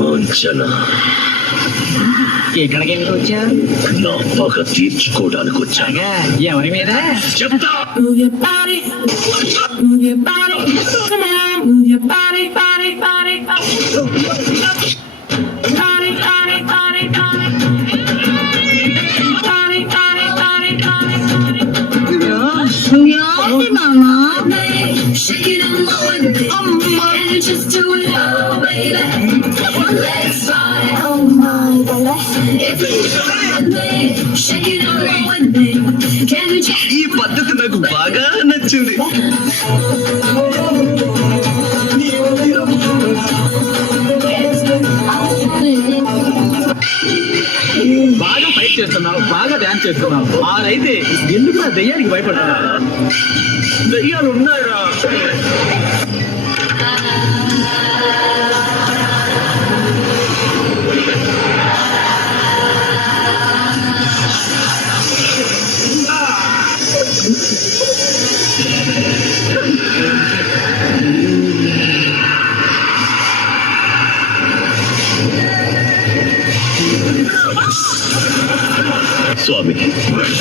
కాంచన, ఇక్కడికి ఎందుకు వచ్చా? నా పగ తీర్చుకోవడానికి వచ్చాగా. ఎవరి మీద చెప్తా. Move your body, move your body, come on, move your body, body, body, body, body, body, body, body, body, body, body, body. Mama, shake it on my way, and just do it, oh baby. Let's fly, oh my baby. If you shake it on my way, can you just? ఈ పద్ధతి నాకు బాగా నచ్చింది. బాగా fight చేస్తున్నావు, బాగా dance చేస్తున్నావు. అయితే ఎందుకు నా దెయ్యానికి భయపడుతున్నావు? దయ్యాలు ఉన్నాయా? స్వామి,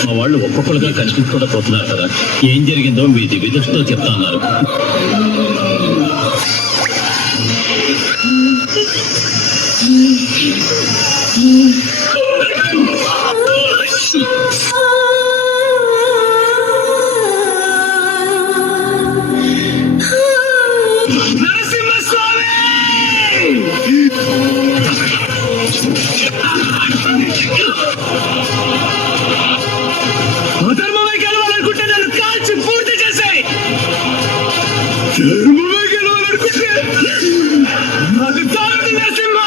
మా వాళ్ళు ఒక్కొక్కరుగా కనిపించకుండా పోతున్నారు కదా, ఏం జరిగిందో మీ దివ్య దృష్టితో చెప్తా అన్నారు. ధర్మమే గెలవాలనుకుంటే నన్ను కాల్చి పూర్తి చేశాయి. ధర్మమే గెలవాలనుకుంటే నాకు తారడు నరసింహ.